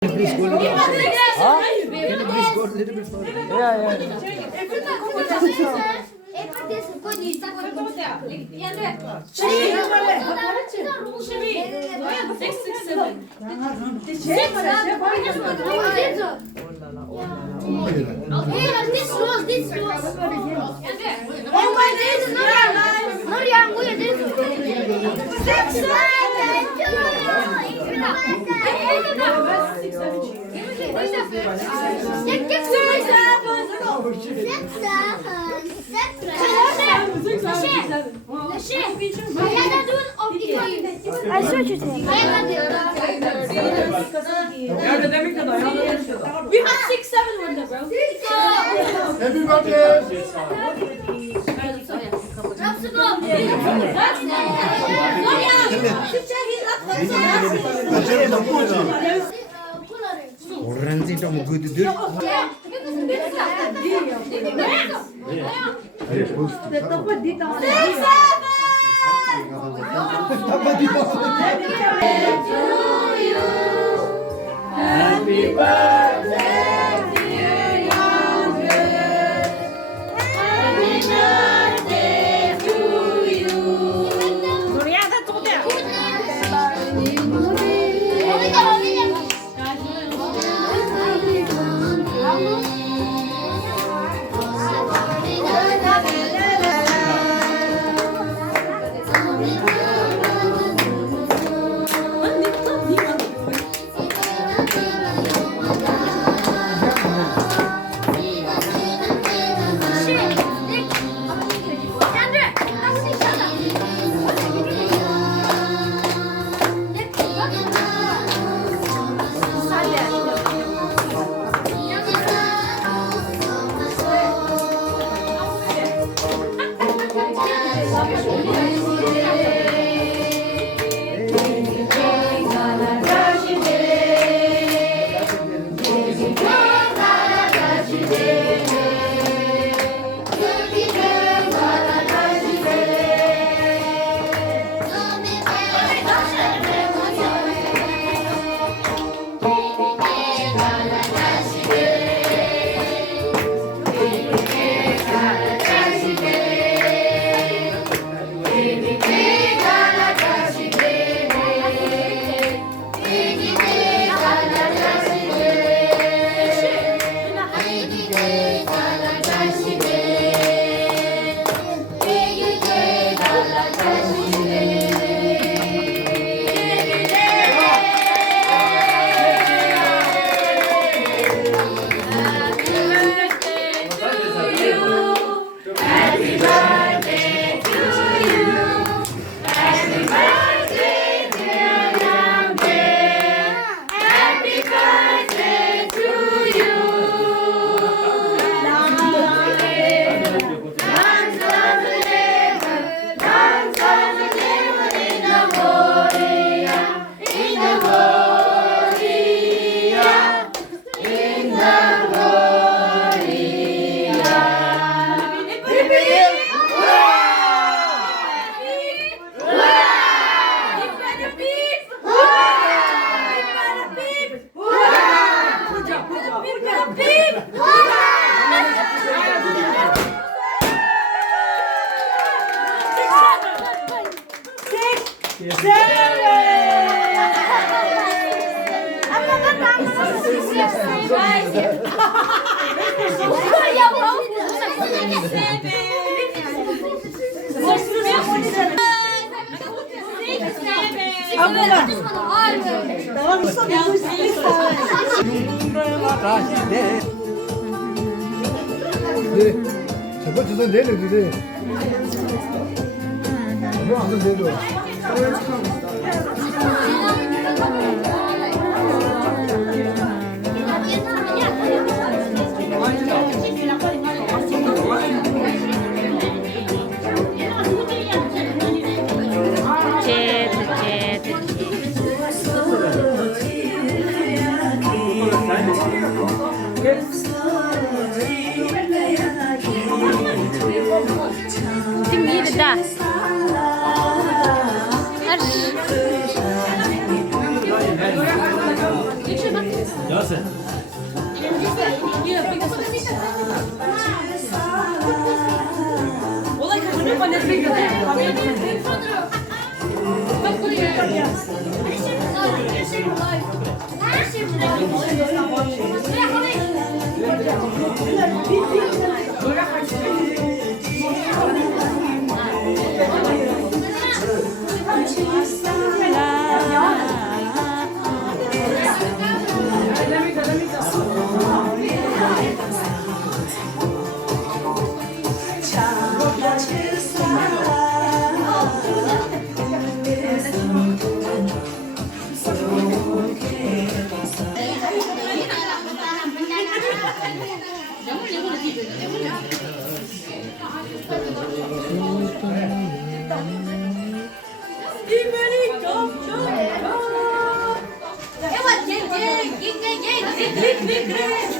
Please go a little bit. Huh? Can you please go a little bit further? Yeah. I switch it. We have 6, 7 windows, bro. Everybody! Orang sih tak mau duduk. Happy birthday, dear Yangdon. Happy birthday to you. 저거 주소 내려 그래. 저거 안 내려. Да. Marş. Yeah, because والله كان نبغى نتفق Ewan, jeng, jeng, jeng, jeng, jeng, jeng, jeng, jeng.